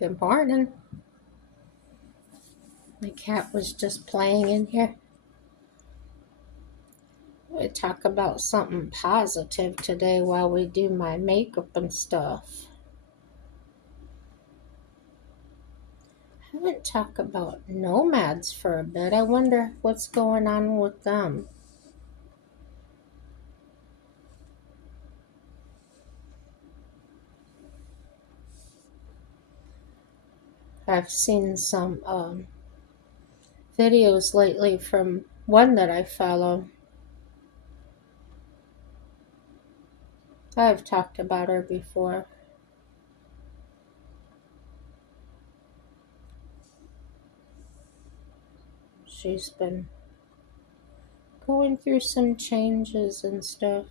Good morning. My cat was just playing in here. We talk about something positive today while we do my makeup and stuff. I haven't talked about nomads for a bit. I wonder what's going on with them. I've seen some videos lately from one that I follow. I've talked about her before. She's been going through some changes and stuff.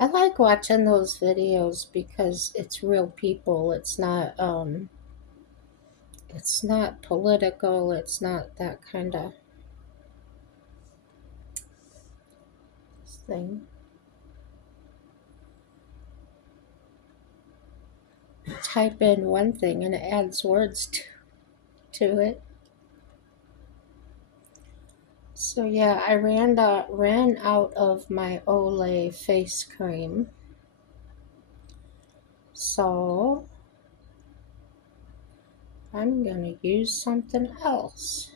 I like watching those videos because it's real people. It's not political. It's not that kind of thing. Type in one thing and it adds words to it. So yeah, I ran out of my Olay face cream. So I'm gonna use something else.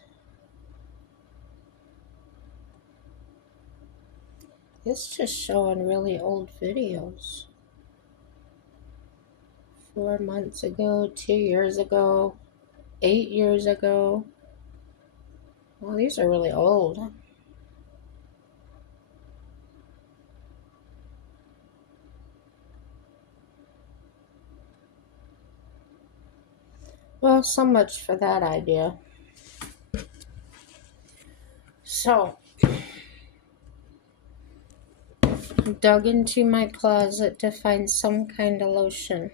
It's just showing really old videos. 4 months ago, 2 years ago, 8 years ago. Well, these are really old. Well, so much for that idea. So, I dug into my closet to find some kind of lotion.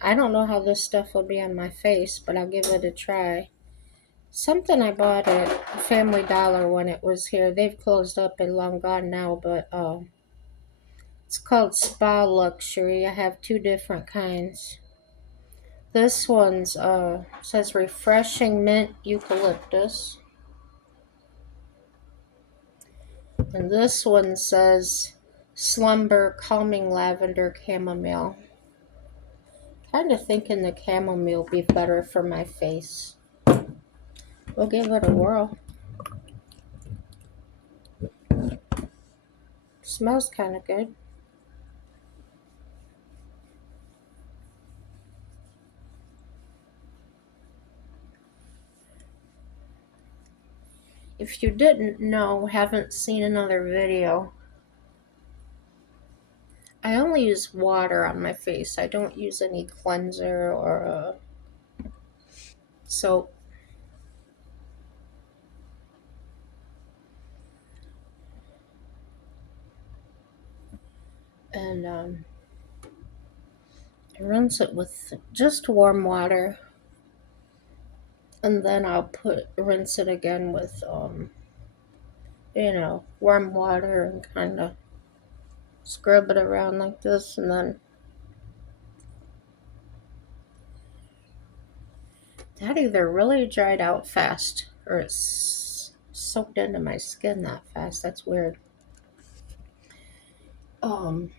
I don't know how this stuff will be on my face, but I'll give it a try. Something I bought at Family Dollar when it was here. They've closed up and long gone now, but it's called Spa Luxury. I have two different kinds. This one's says refreshing mint eucalyptus. And this one says slumber calming lavender chamomile. Kind of thinking the chamomile will be better for my face. We'll give it a whirl. Smells kind of good. If you didn't know, haven't seen another video, I only use water on my face. I don't use any cleanser or soap. And I rinse it with just warm water. And then I'll rinse it again with, warm water and kind of scrub it around like this. And then that either really dried out fast or it's soaked into my skin that fast. That's weird. Um,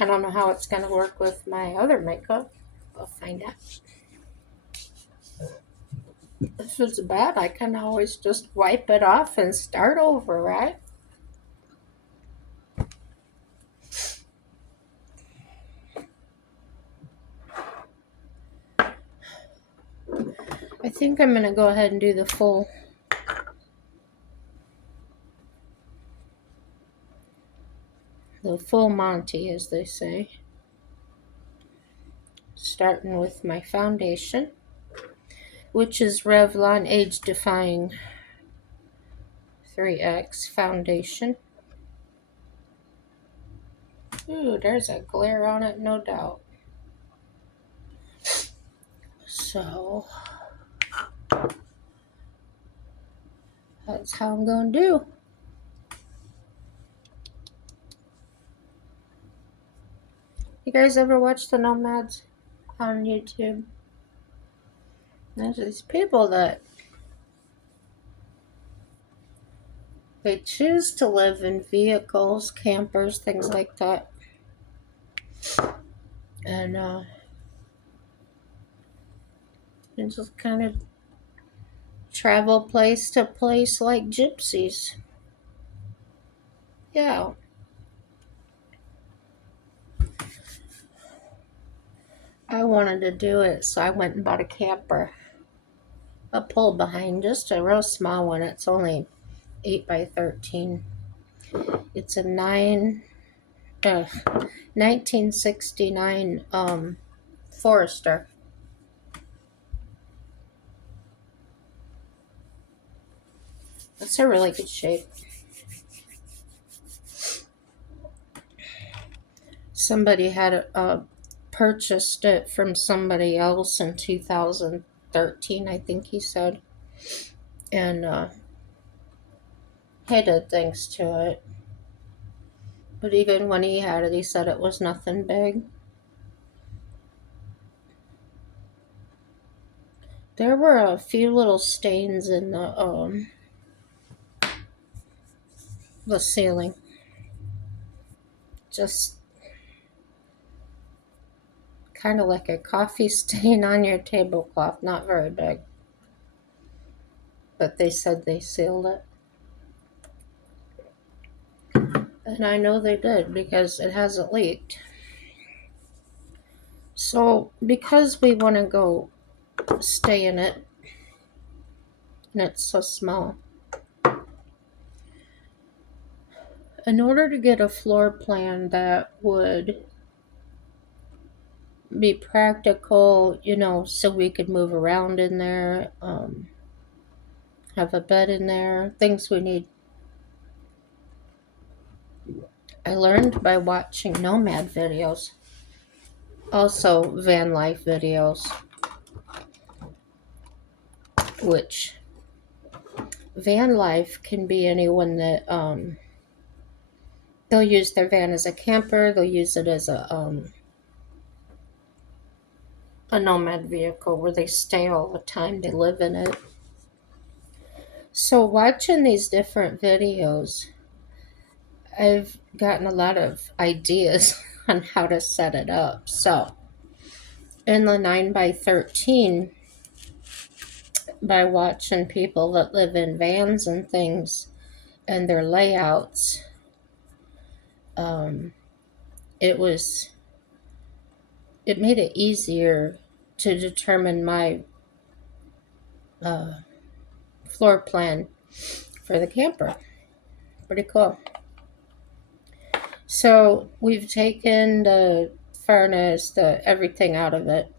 I don't know how it's going to work with my other makeup. We'll find out. If it's bad, I can always just wipe it off and start over, right? I think I'm going to go ahead and do the full Monty, as they say. Starting with my foundation, which is Revlon Age Defying 3X foundation. Ooh, there's a glare on it, no doubt. So, That's how I'm going to do. You guys ever watch the Nomads on YouTube? There's these people that they choose to live in vehicles, campers, things like that. And just kind of travel place to place like gypsies. Yeah. I wanted to do it, so I went and bought a camper. A pull behind, just a real small one. It's only 8 by 13. It's a 1969 Forester. It's a really good shape. Somebody had purchased it from somebody else in 2013, I think he said. And he did things to it. But even when he had it, he said it was nothing big. There were a few little stains in the ceiling. Just kind of like a coffee stain on your tablecloth. Not very big. But they said they sealed it. And I know they did because it hasn't leaked. So, because we want to go stay in it, and it's so small, in order to get a floor plan that would be practical, so we could move around in there, have a bed in there, things we need. I learned by watching nomad videos, also van life videos, which van life can be anyone that they'll use their van as a camper, they'll use it as a nomad vehicle where they stay all the time, they live in it. So watching these different videos, I've gotten a lot of ideas on how to set it up. So in the 9 by 13, by watching people that live in vans and things and their layouts, it made it easier to determine my floor plan for the camper. Pretty cool. So we've taken the furnace, everything out of it.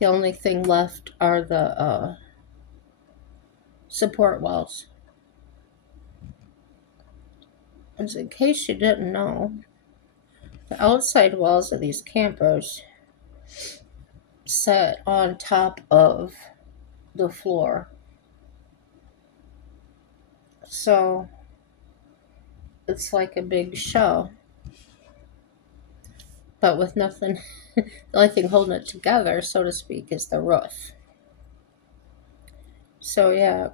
The only thing left are the support walls. And in case you didn't know, the outside walls of these campers set on top of the floor. So it's like a big shell, but with nothing. The only thing holding it together, so to speak, is the roof. So yeah,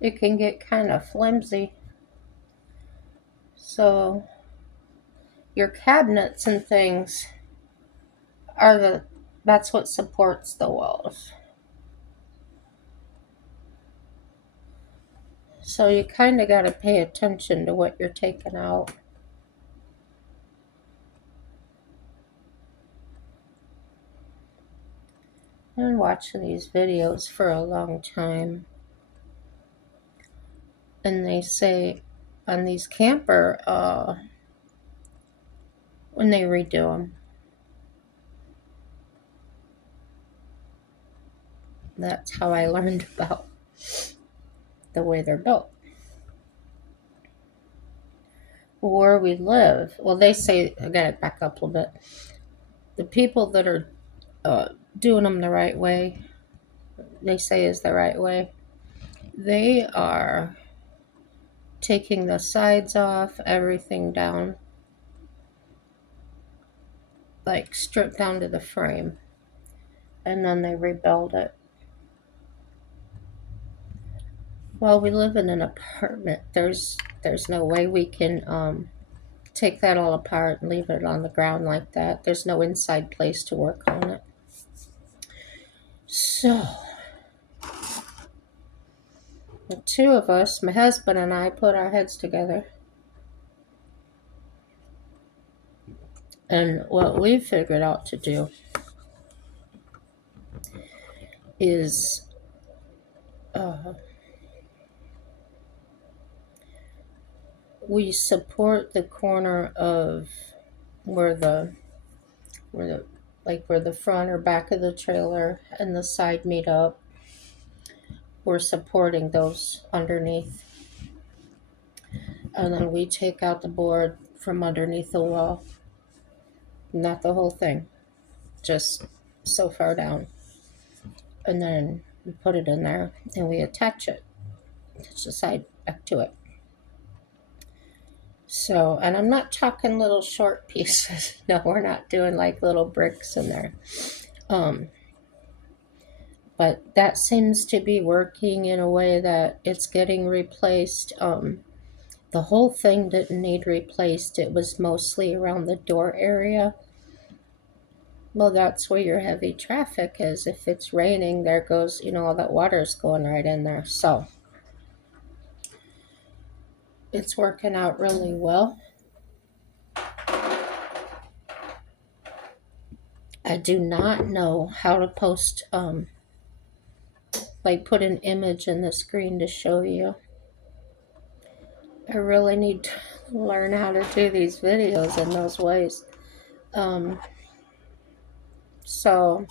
it can get kind of flimsy. So your cabinets and things that's what supports the walls. So you kind of got to pay attention to what you're taking out. I've been watching these videos for a long time. And they say on these camper, when they redo them, that's how I learned about the way they're built. Where we live, well, they say, I gotta back up a little bit. The people that are doing them the right way, they say is the right way. They are taking the sides off, everything down, like stripped down to the frame, and then they rebuild it. Well, we live in an apartment. There's no way we can take that all apart and leave it on the ground like that. There's no inside place to work on it. So the two of us, my husband and I, put our heads together. And what we figured out to do is we support the corner of where the where the front or back of the trailer and the side meet up. We're supporting those underneath. And then we take out the board from underneath the wall. Not the whole thing, just so far down. And then we put it in there and we attach the side back to it. So, and I'm not talking little short pieces. No, we're not doing like little bricks in there. But that seems to be working in a way that it's getting replaced. The whole thing didn't need replaced. It was mostly around the door area. Well, that's where your heavy traffic is. If it's raining, there goes, all that water's going right in there. So it's working out really well. I do not know how to post, put an image in the screen to show you. I really need to learn how to do these videos in those ways. So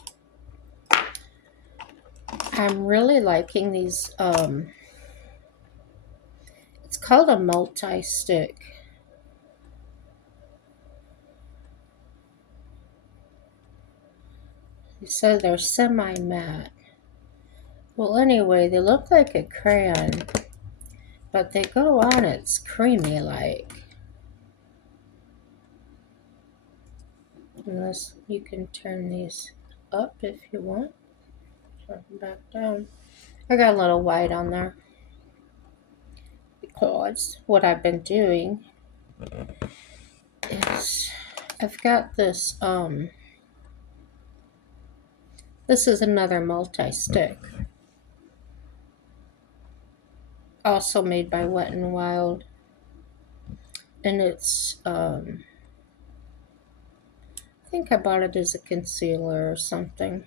I'm really liking these. It's called a multi-stick. They said they're semi-matte. Well, anyway, they look like a crayon, but they go on, it's creamy like. Unless you can turn these up if you want. Turn them back down. I got a little white on there because what I've been doing is I've got this, this is another multi-stick. Also made by Wet n Wild. And it's, I think I bought it as a concealer or something.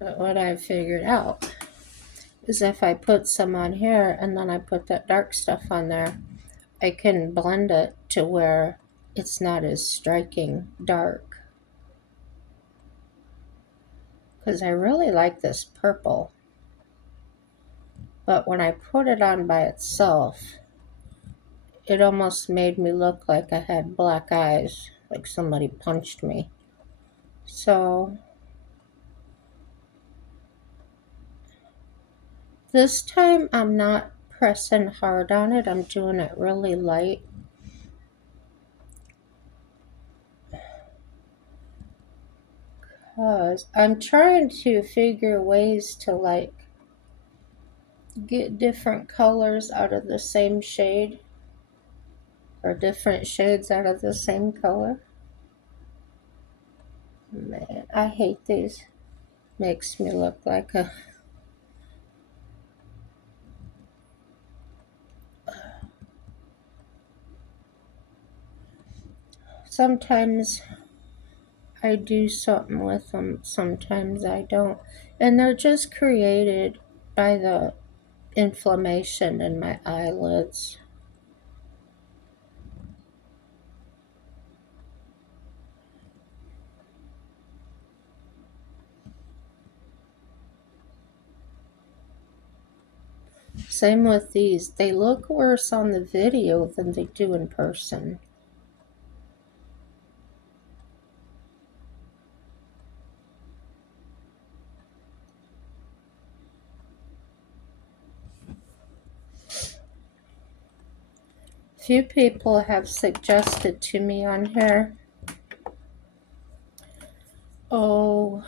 But what I figured out is if I put some on here and then I put that dark stuff on there, I can blend it to where it's not as striking dark. Because I really like this purple. But when I put it on by itself, it almost made me look like I had black eyes, like somebody punched me. So this time I'm not pressing hard on it. I'm doing it really light. Because I'm trying to figure ways to get different colors out of the same shade. Or different shades out of the same color. Man, I hate these. Makes me look like a... Sometimes I do something with them, sometimes I don't. And they're just created by the inflammation in my eyelids. Same with these. They look worse on the video than they do in person. few people have suggested to me on here, oh,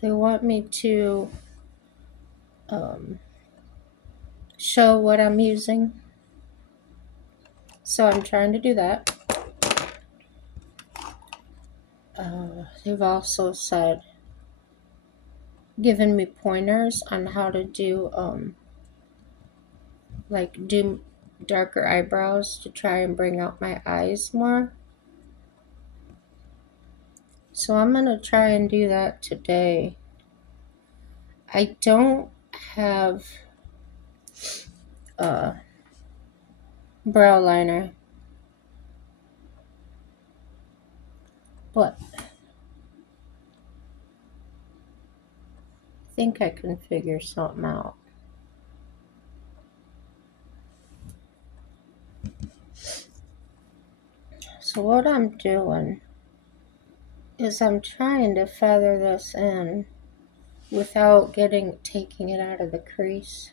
they want me to show what I'm using. So I'm trying to do that. They've also said, given me pointers on how to do, like do darker eyebrows to try and bring out my eyes more. So I'm going to try and do that today. I don't have brow liner, but I think I can figure something out. So what I'm doing is I'm trying to feather this in without taking it out of the crease.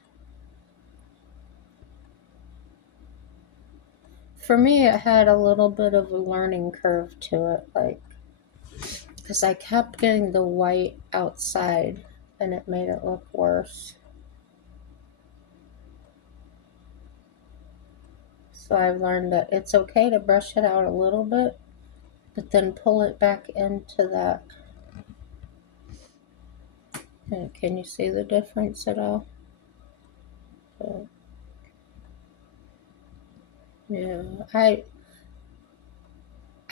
For me, it had a little bit of a learning curve to it, like, because I kept getting the white outside and it made it look worse. So I've learned that it's okay to brush it out a little bit, but then pull it back into that. And can you see the difference at all? Yeah, I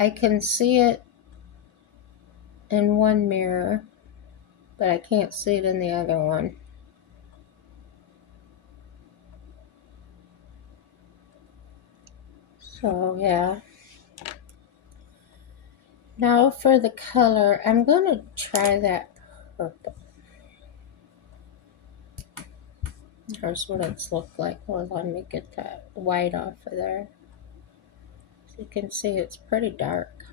can see it in one mirror, but I can't see it in the other one. So yeah. Now for the color, I'm going to try that purple. Here's what it's looked like. Well, let me get that white off of there. So you can see it's pretty dark.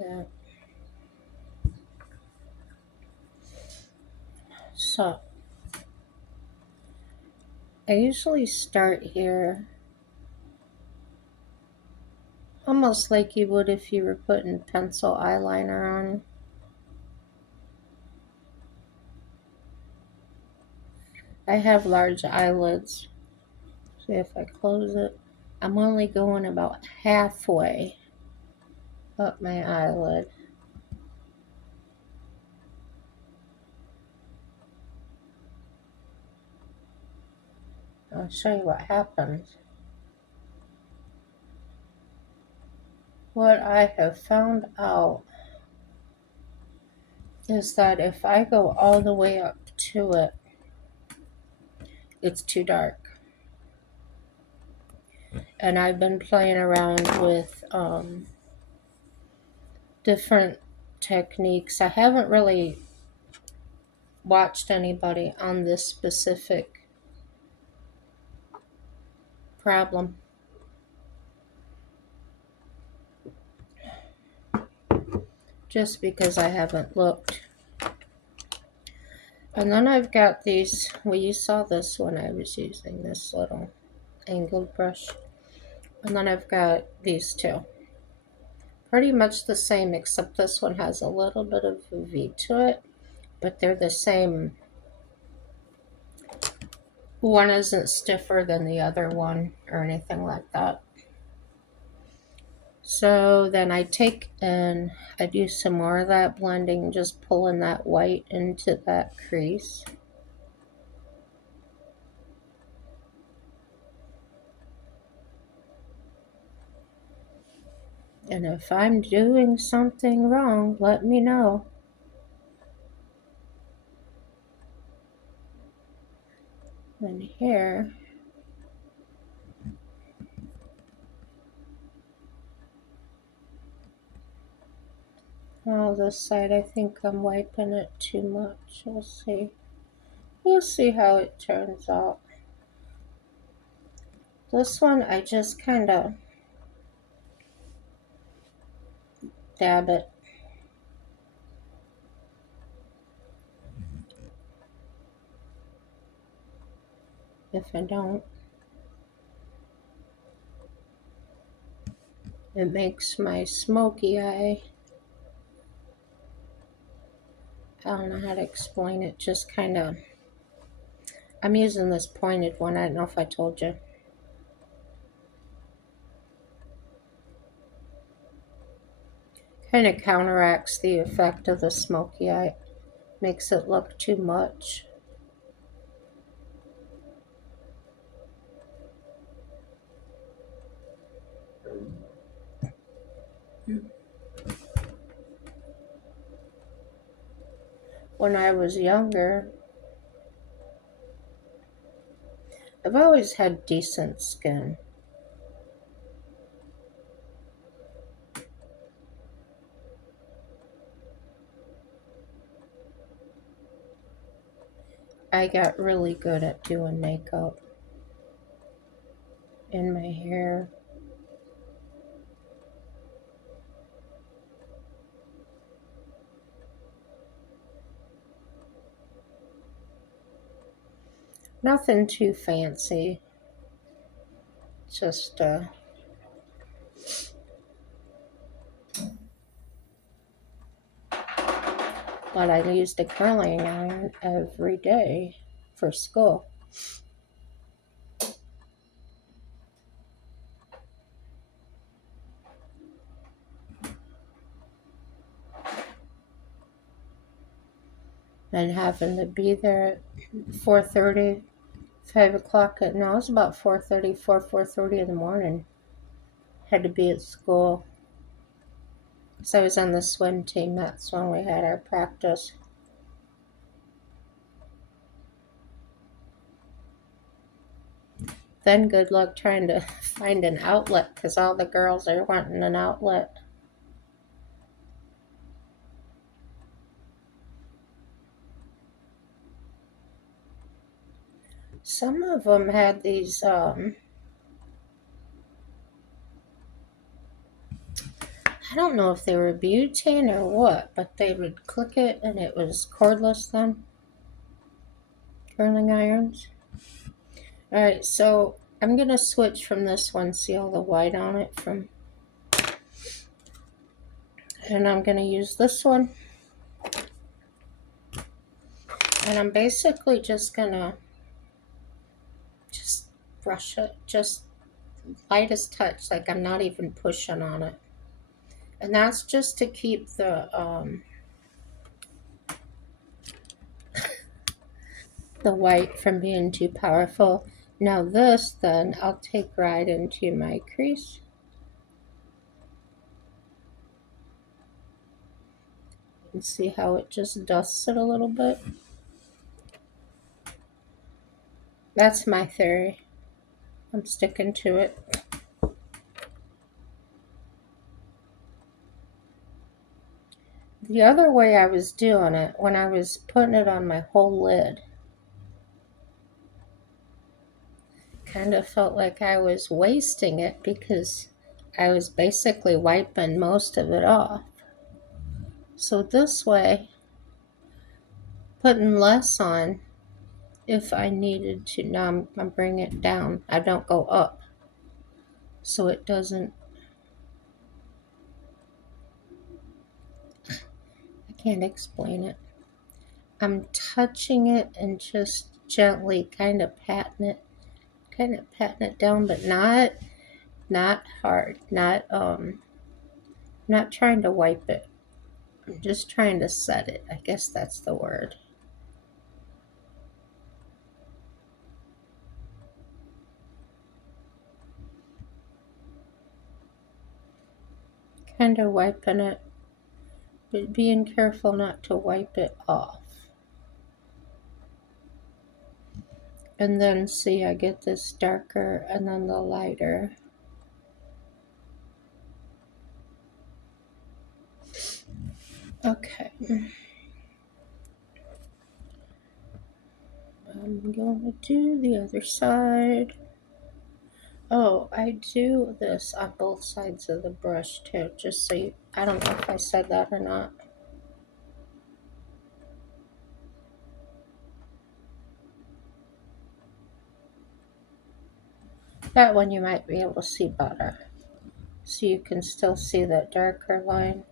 Yeah. So I usually start here almost like you would if you were putting pencil eyeliner on. I have large eyelids. See if I close it. I'm only going about halfway up my eyelid. I'll show you what happens. What I have found out is that if I go all the way up to it, it's too dark. And I've been playing around with different techniques. I haven't really watched anybody on this specific problem. Just because I haven't looked. And then I've got these, well, you saw this when I was using this little angled brush. And then I've got these two. Pretty much the same, except this one has a little bit of a V to it. But they're the same. One isn't stiffer than the other one or anything like that. So then I take and I do some more of that blending, just pulling that white into that crease. And if I'm doing something wrong, let me know. And here, oh, this side, I think I'm wiping it too much. We'll see. We'll see how it turns out. This one, I just kind of dab it. If I don't, It makes my smoky eye, I don't know how to explain it, just kind of, I'm using this pointed one, I don't know if I told you. Kind of counteracts the effect of the smoky eye, makes it look too much. When I was younger, I've always had decent skin. I got really good at doing makeup in my hair. Nothing too fancy, just but I used a curling iron every day for school. And having to be there at 4:30, 5 o'clock at, no, it was about 4:30, 4:30 in the morning. Had to be at school. So I was on the swim team, that's when we had our practice. Then good luck trying to find an outlet because all the girls are wanting an outlet. Some of them had these, I don't know if they were butane or what, but they would click it and it was cordless then. Curling irons. Alright, so I'm going to switch from this one, see all the white on it from, and I'm going to use this one. And I'm basically just going to just brush it, just lightest touch, like I'm not even pushing on it. And that's just to keep the white from being too powerful. Now this, then, I'll take right into my crease. And see how it just dusts it a little bit. That's my theory. I'm sticking to it. The other way I was doing it, when I was putting it on my whole lid, kind of felt like I was wasting it because I was basically wiping most of it off. So this way, putting less on if I needed to. Now I'm bringing it down. I don't go up. So it doesn't, I can't explain it. I'm touching it and just gently kind of patting it down, but not hard, not trying to wipe it. I'm just trying to set it. I guess that's the word. Kind of wiping it, but being careful not to wipe it off. And then see, I get this darker and then the lighter. Okay. I'm going to do the other side. Oh, I do this on both sides of the brush too, just so you, I don't know if I said that or not. That one you might be able to see better. So so you can still see that darker line.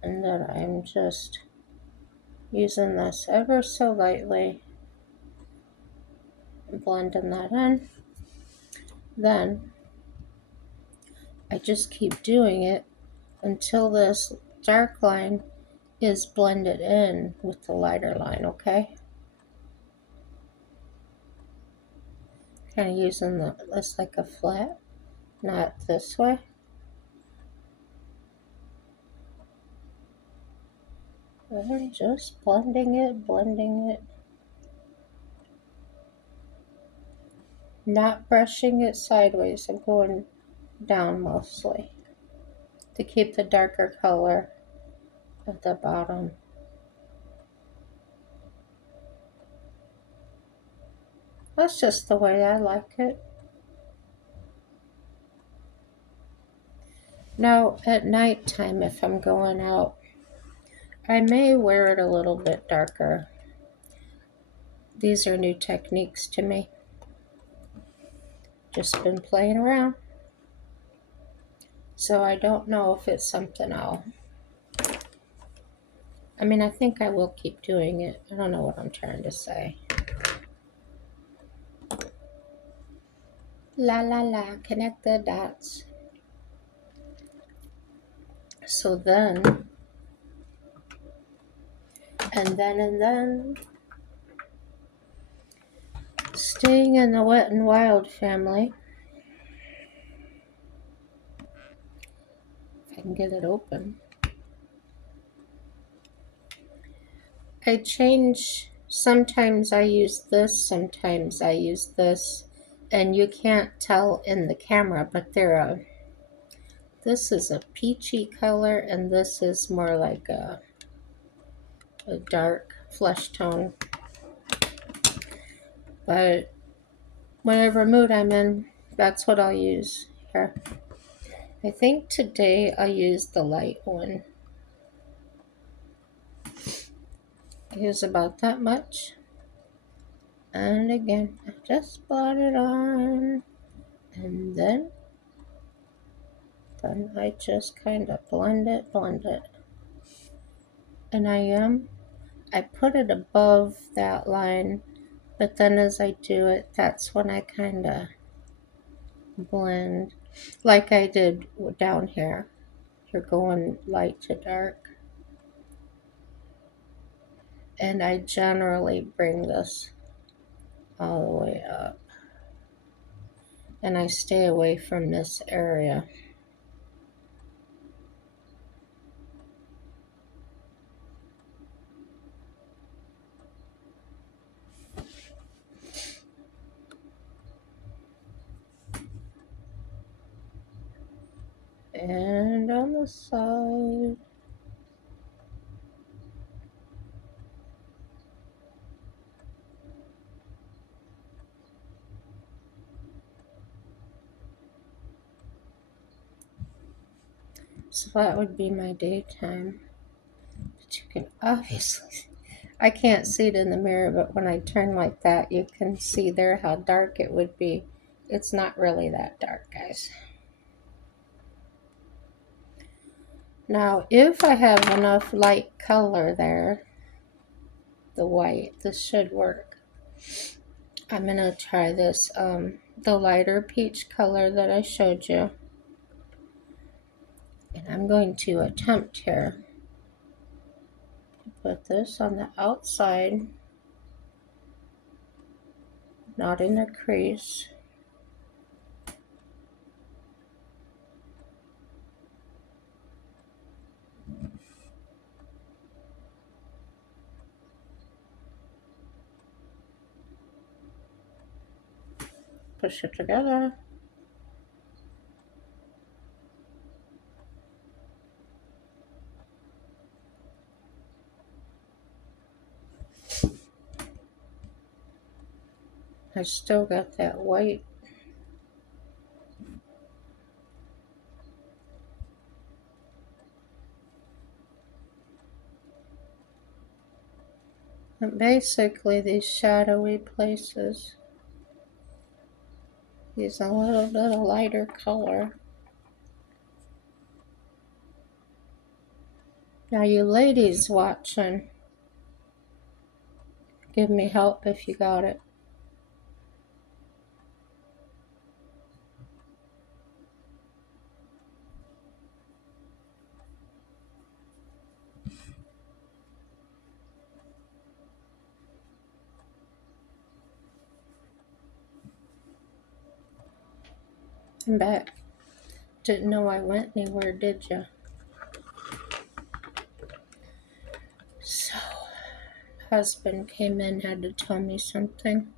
And then I'm just using this ever so lightly, blending that in. Then I just keep doing it until this dark line is blended in with the lighter line, okay? Kind of using this like a flat, not this way. And just blending it. Not brushing it sideways. I'm going down mostly to keep the darker color at the bottom. That's just the way I like it. Now at nighttime, if I'm going out, I may wear it a little bit darker. These are new techniques to me. Just been playing around. So I don't know if it's something I think I will keep doing it. I don't know what I'm trying to say. La la la, connect the dots. So then, and then, staying in the Wet and Wild family. If I can get it open. I change, sometimes I use this, sometimes I use this, and you can't tell in the camera, but this is a peachy color, and this is more like a dark flesh tone. But whatever mood I'm in, that's what I'll use here. I think today I used the light one. I use about that much. And again, I just blot it on. And then I just kind of blend it. And I put it above that line, but then as I do it, that's when I kind of blend, like I did down here. You're going light to dark. And I generally bring this all the way up. And I stay away from this area. And on the side. So that would be my daytime. But you can obviously, I can't see it in the mirror, but when I turn like that, you can see there how dark it would be. It's not really that dark, guys. Now, if I have enough light color there, the white, this should work. I'm going to try this, the lighter peach color that I showed you. And I'm going to attempt here to put this on the outside, not in the crease. Push it together. I still got that white. And basically these shadowy places, use a little bit of lighter color. Now, you ladies watching, give me help if you got it. I'm back. Didn't know I went anywhere, did ya? So, husband came in, had to tell me something.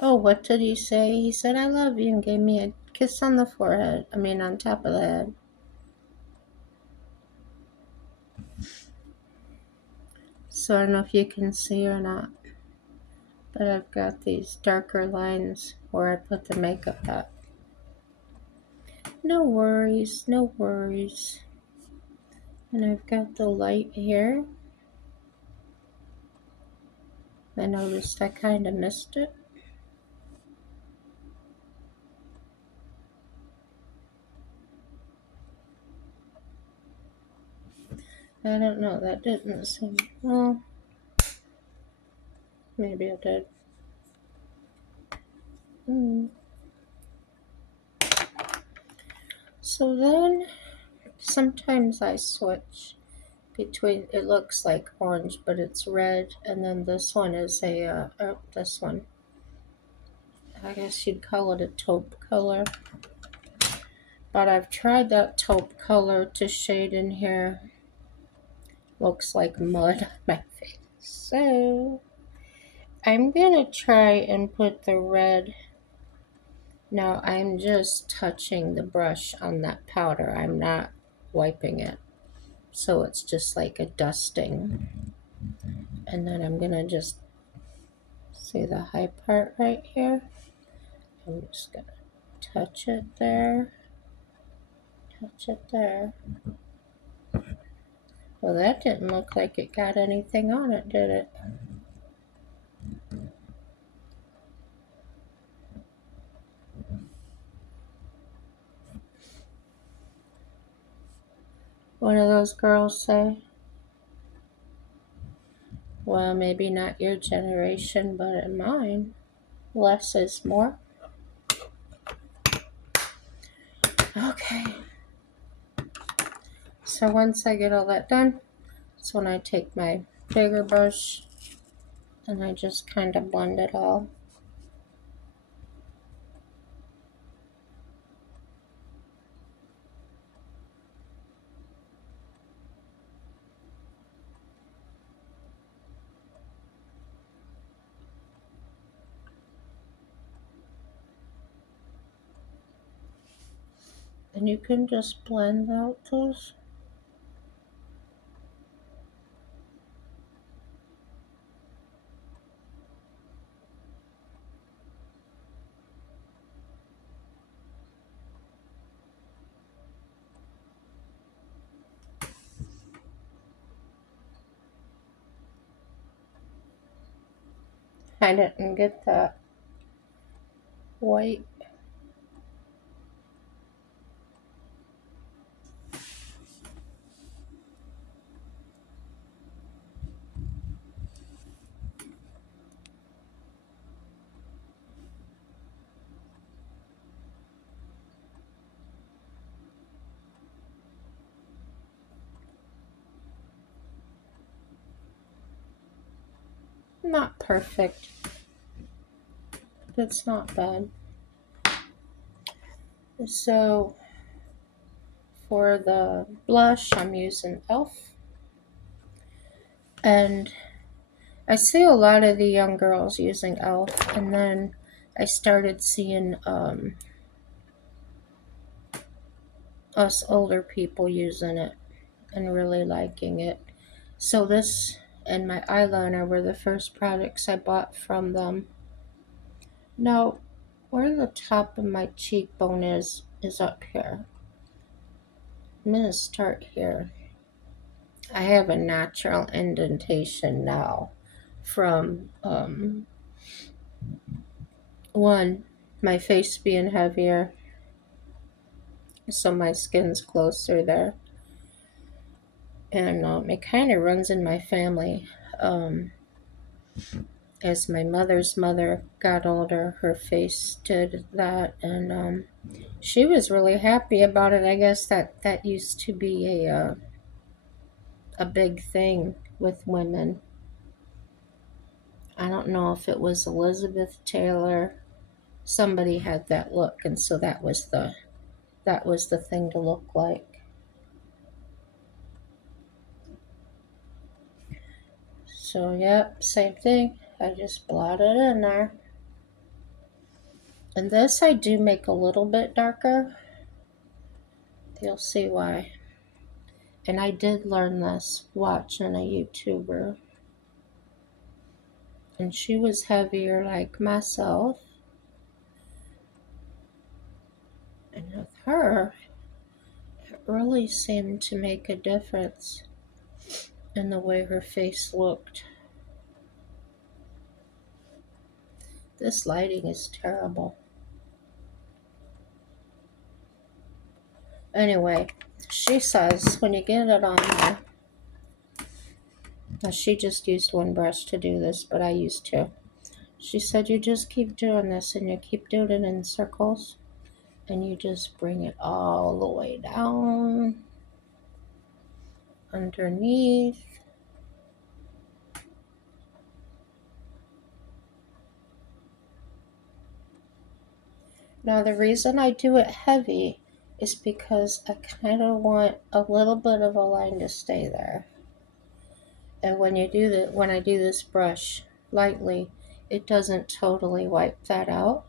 Oh, what did he say? He said, I love you, and gave me a kiss on the forehead. I mean, on top of the head. So, I don't know if you can see or not, but I've got these darker lines where I put the makeup at. No worries, no worries. And I've got the light here. I noticed I kind of missed it. I don't know, that didn't seem, well, maybe it did. So then, sometimes I switch between, it looks like orange, but it's red, and then this one is this one, I guess you'd call it a taupe color. But I've tried that taupe color to shade in here. Looks like mud on my face. So, I'm gonna try and put the red. Now I'm just touching the brush on that powder. I'm not wiping it. So it's just like a dusting. And then I'm gonna just see the high part right here. I'm just gonna touch it there. Touch it there. Well, that didn't look like it got anything on it, did it? One of those girls say, well, maybe not your generation, but in mine, less is more. Okay. So once I get all that done, that's when I take my bigger brush and I just kind of blend it all. And you can just blend out those. I didn't get that white. Not perfect. It's not bad. So for the blush, I'm using e.l.f. And I see a lot of the young girls using e.l.f. And then I started seeing us older people using it and really liking it. So this and my eyeliner were the first products I bought from them. Now, where the top of my cheekbone is up here. I'm going to start here. I have a natural indentation now from One, my face being heavier, so my skin's closer there. And it kind of runs in my family. As my mother's mother got older, her face did that, and she was really happy about it. I guess that used to be a big thing with women. I don't know if it was Elizabeth Taylor. Somebody had that look, and so that was the thing to look like. So yep, same thing. I just blot it in there. And this I do make a little bit darker. You'll see why. And I did learn this watching a YouTuber. And she was heavier like myself. And with her, it really seemed to make a difference in the way her face looked. This lighting is terrible. Anyway, she says when you get it on there, now she just used one brush to do this, but I used two. She said you just keep doing this and you keep doing it in circles and you just bring it all the way down underneath. Now the reason I do it heavy is because I kind of want a little bit of a line to stay there. And when I do this brush lightly, it doesn't totally wipe that out,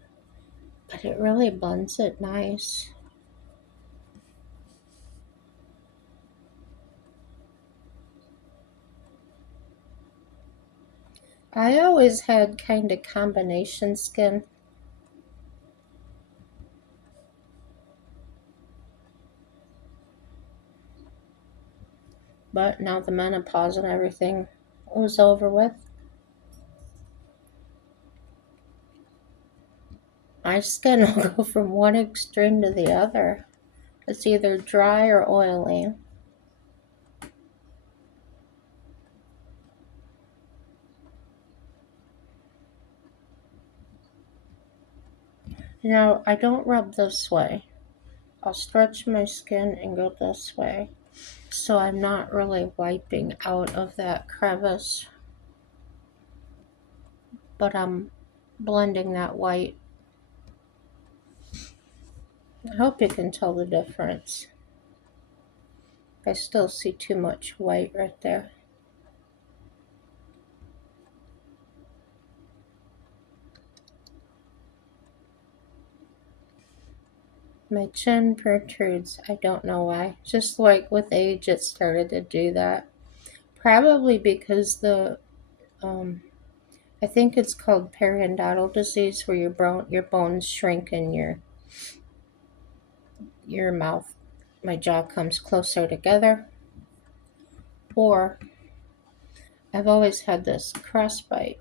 but it really blends it nice. I always had kind of combination skin. But now the menopause and everything was over with, my skin will go from one extreme to the other. It's either dry or oily. Now, I don't rub this way. I'll stretch my skin and go this way. So I'm not really wiping out of that crevice, but I'm blending that white. I hope you can tell the difference. I still see too much white right there. My chin protrudes. I don't know why. Just like with age, it started to do that. Probably because I think it's called periodontal disease, where your bones shrink in your mouth. My jaw comes closer together. Or I've always had this crossbite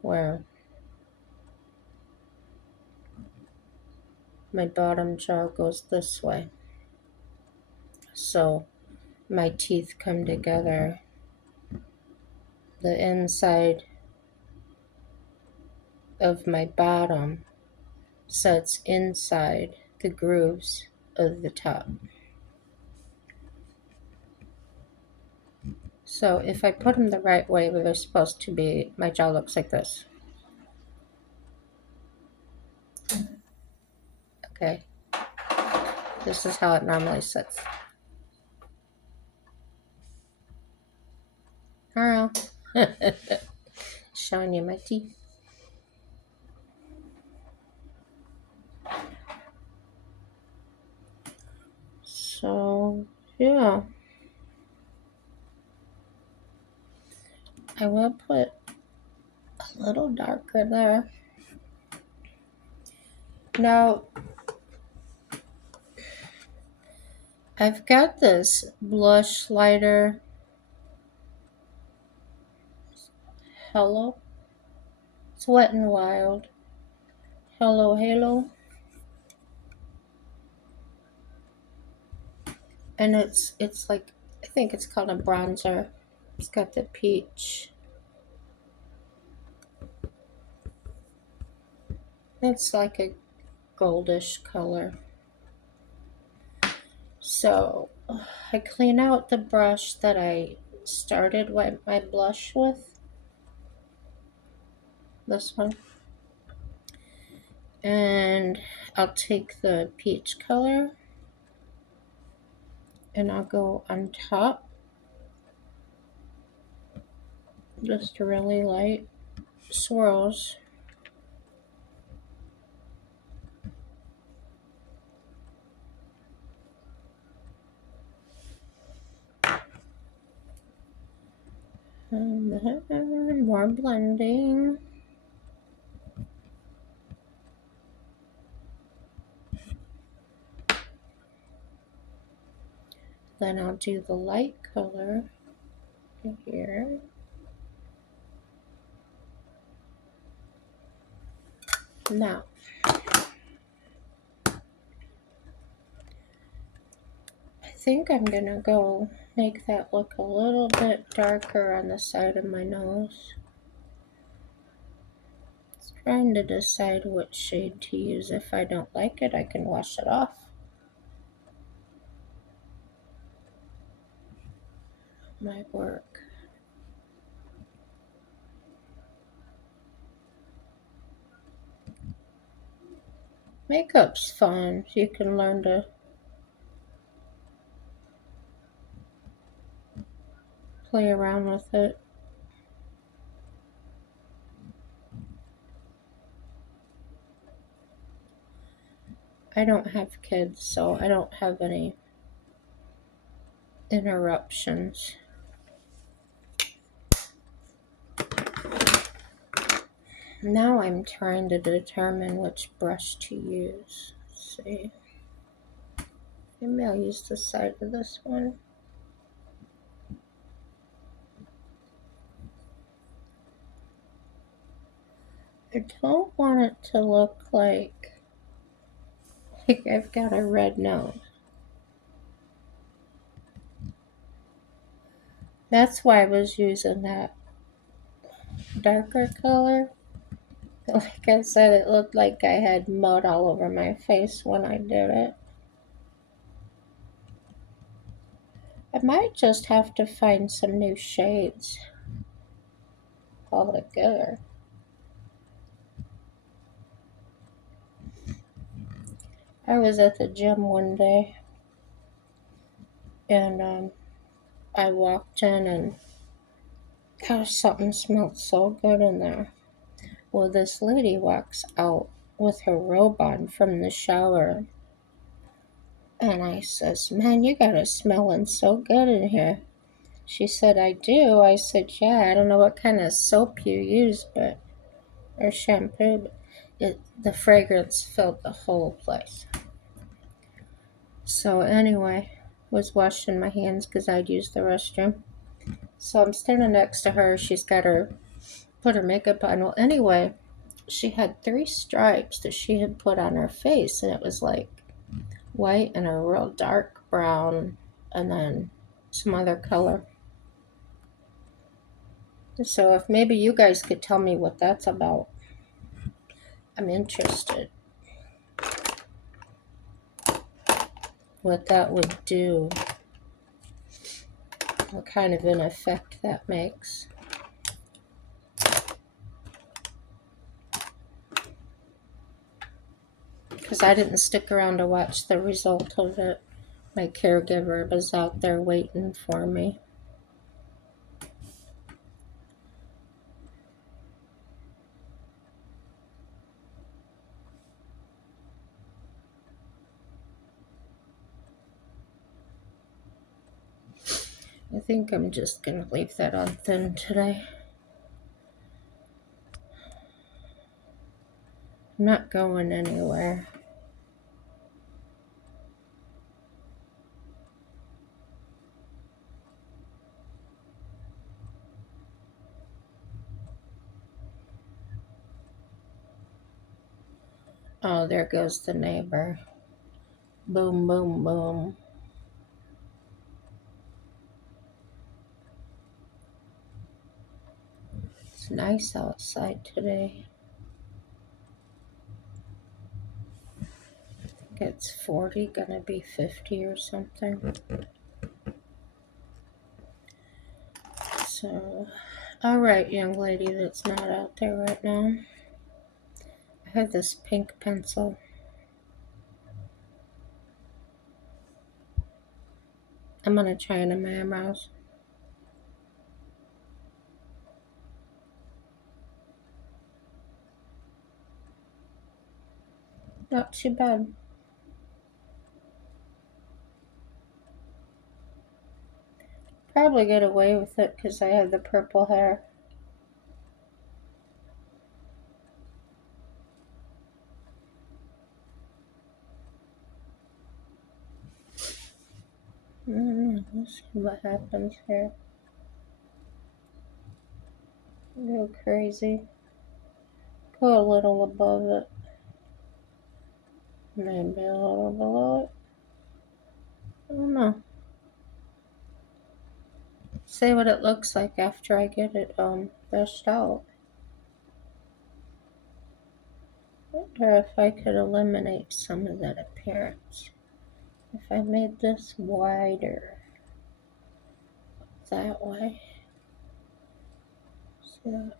where my bottom jaw goes this way. So my teeth come together. The inside of my bottom sets inside the grooves of the top. So if I put them the right way, where they're supposed to be, my jaw looks like this. Okay, this is how it normally sits. Hello. Showing you my teeth. So, yeah. I will put a little darker there. Now, I've got this blush lighter. Hello. Wet n Wild. Hello Halo. And it's like, I think it's called a bronzer. It's got the peach. It's like a goldish color. So I clean out the brush that I started my blush with. This one. And I'll take the peach color and I'll go on top. Just really light swirls. And then more blending. Then I'll do the light color here. Now, I think I'm gonna go make that look a little bit darker on the side of my nose. Trying to decide what shade to use. If I don't like it, I can wash it off. Might work. Makeup's fun. You can learn to play around with it. I don't have kids, so I don't have any interruptions. Now I'm trying to determine which brush to use. Let's see. Maybe I'll use the side of this one. I don't want it to look like I've got a red nose. That's why I was using that darker color. Like I said, it looked like I had mud all over my face when I did it. I might just have to find some new shades altogether. I was at the gym one day and I walked in and gosh, something smelled so good in there. Well, this lady walks out with her robe on from the shower. And I says, man, you got it smelling so good in here. She said, I do. I said, yeah, I don't know what kind of soap you use, but or shampoo, but the fragrance filled the whole place. So anyway, was washing my hands because I'd used the restroom. So I'm standing next to her. She's got her put her makeup on. Well, anyway, she had 3 stripes that she had put on her face, and it was like white and a real dark brown, and then some other color. So if maybe you guys could tell me what that's about, I'm interested. What that would do, what kind of an effect that makes. Because I didn't stick around to watch the result of it. My caregiver was out there waiting for me. I think I'm just going to leave that on thin today. I'm not going anywhere. Oh, there goes the neighbor. Boom, boom, boom. It's nice outside today. I think it's 40, gonna be 50 or something. So, alright, young lady that's not out there right now. I have this pink pencil. I'm gonna try it on my eyebrows. Not too bad. Probably get away with it because I have the purple hair. Let's see what happens here. Go crazy. Go a little above it. Maybe a little below it. I don't know. See what it looks like after I get it brushed out. Wonder if I could eliminate some of that appearance. If I made this wider that way. See that?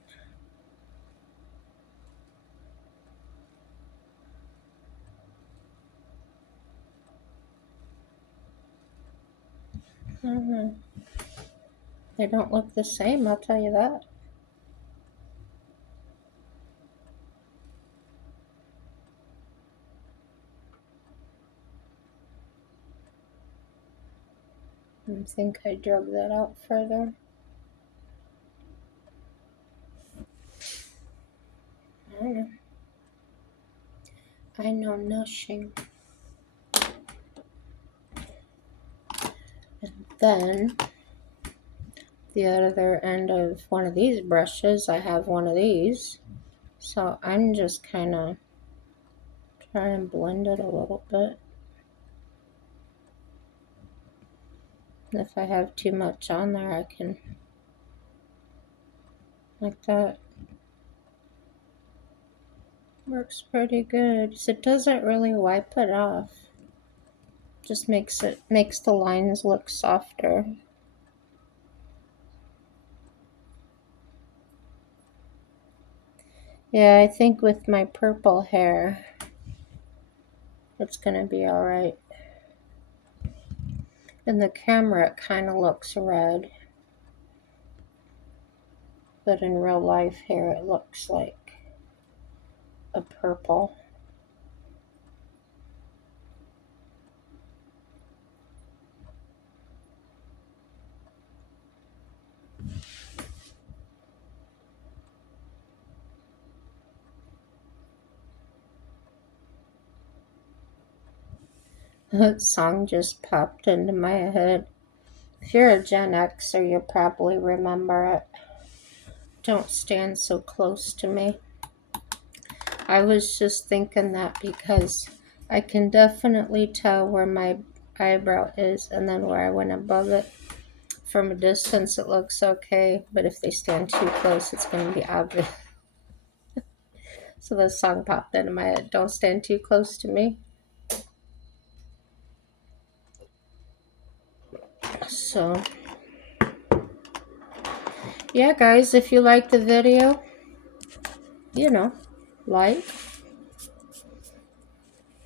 I don't know. They don't look the same, I'll tell you that. I think I drug that out further. I don't know. I know nothing. And then the other end of one of these brushes, I have one of these. So I'm just kind of trying to blend it a little bit. If I have too much on there, I can, like that. Works pretty good. So it doesn't really wipe it off. Just makes the lines look softer. Yeah, I think with my purple hair, it's gonna be alright. In the camera, it kind of looks red. But in real life here, it looks like a purple. That song just popped into my head. If you're a Gen Xer, you'll probably remember it. Don't stand so close to me. I was just thinking that because I can definitely tell where my eyebrow is and then where I went above it. From a distance, it looks okay, but if they stand too close, it's going to be obvious. So the song popped into my head. Don't stand too close to me. So, yeah, guys, if you like the video, like.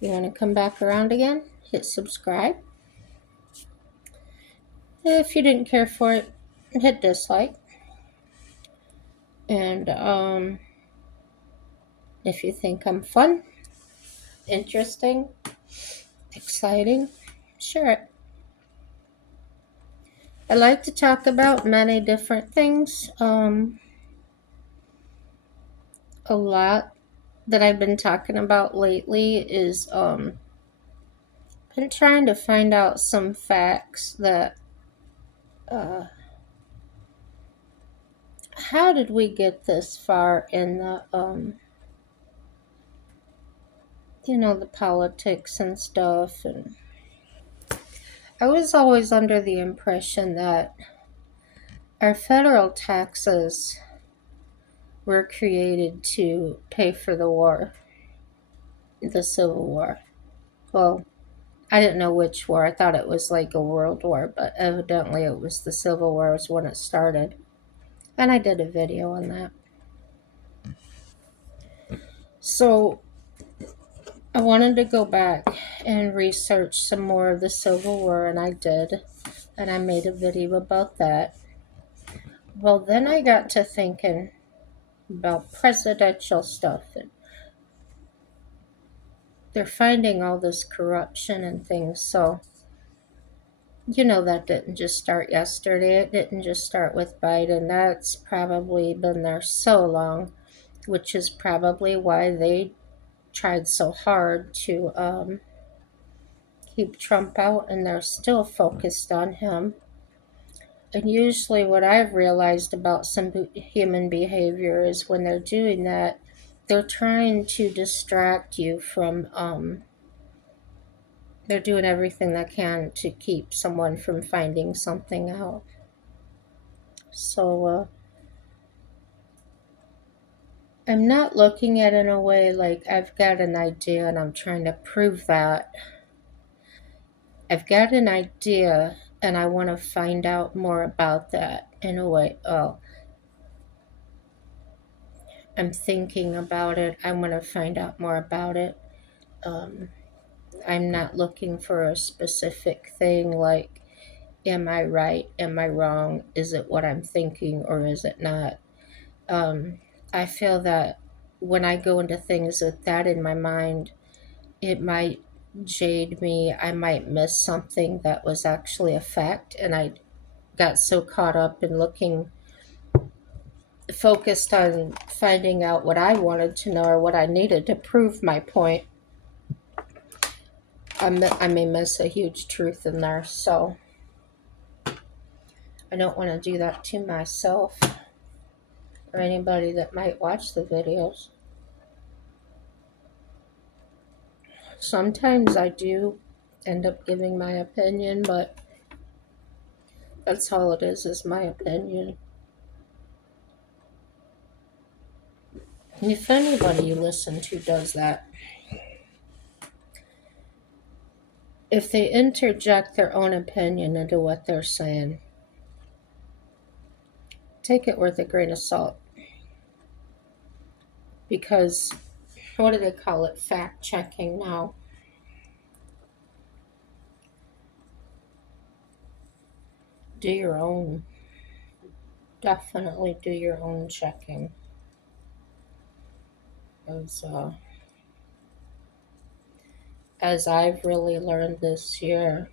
You want to come back around again, hit subscribe. If you didn't care for it, hit dislike. And if you think I'm fun, interesting, exciting, share it. I like to talk about many different things. A lot that I've been talking about lately is been trying to find out some facts that how did we get this far in the you know, the politics and stuff. And I was always under the impression that our federal taxes were created to pay for the war, the Civil War. Well, I didn't know which war. I thought it was like a world war, but evidently it was the Civil War was when it started. And I did a video on that. So I wanted to go back and research some more of the Civil War, and I did. And I made a video about that. Well, then I got to thinking about presidential stuff, and they're finding all this corruption and things. So, you know, that didn't just start yesterday. It didn't just start with Biden. That's probably been there so long, which is probably why they tried so hard to keep Trump out, and they're still focused on him. And usually, what I've realized about some human behavior is when they're doing that, they're trying to distract you from, they're doing everything they can to keep someone from finding something out. So, I'm not looking at it in a way like I've got an idea and I'm trying to prove that. I've got an idea and I want to find out more about that in a way. Oh, I'm thinking about it. I want to find out more about it. Um, I'm not looking for a specific thing like, am I right? Am I wrong? Is it what I'm thinking or is it not? Um, I feel that when I go into things with that in my mind, it might jade me. I might miss something that was actually a fact, and I got so caught up in looking, focused on finding out what I wanted to know or what I needed to prove my point. I may miss a huge truth in there, so I don't want to do that to myself or anybody that might watch the videos. Sometimes I do end up giving my opinion, but that's all it is my opinion. If anybody you listen to does that, if they interject their own opinion into what they're saying, take it with a grain of salt. Because, what do they call it? Fact checking now. Do your own. Definitely do your own checking. As I've really learned this year,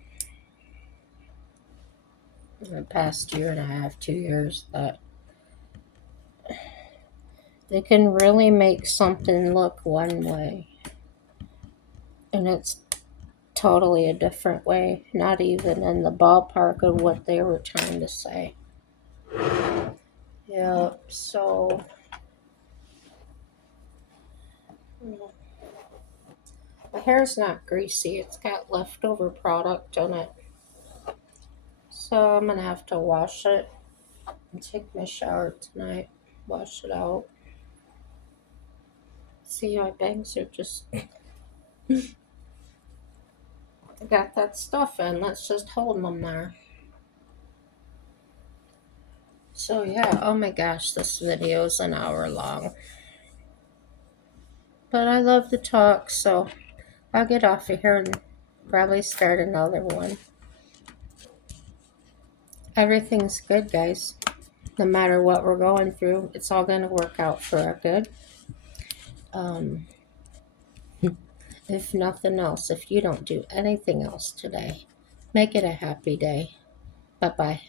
in the past year and a half, 2 years, that they can really make something look one way, and it's totally a different way, not even in the ballpark of what they were trying to say. Yeah, so my hair's not greasy, it's got leftover product on it. So I'm gonna have to wash it and take my shower tonight, wash it out. See, my bangs are just, I got that stuff in, that's just holding them there. So yeah, oh my gosh, this video's an hour long. But I love to talk, so I'll get off of here and probably start another one. Everything's good, guys. No matter what we're going through, it's all going to work out for our good. If nothing else, if you don't do anything else today, make it a happy day. Bye-bye.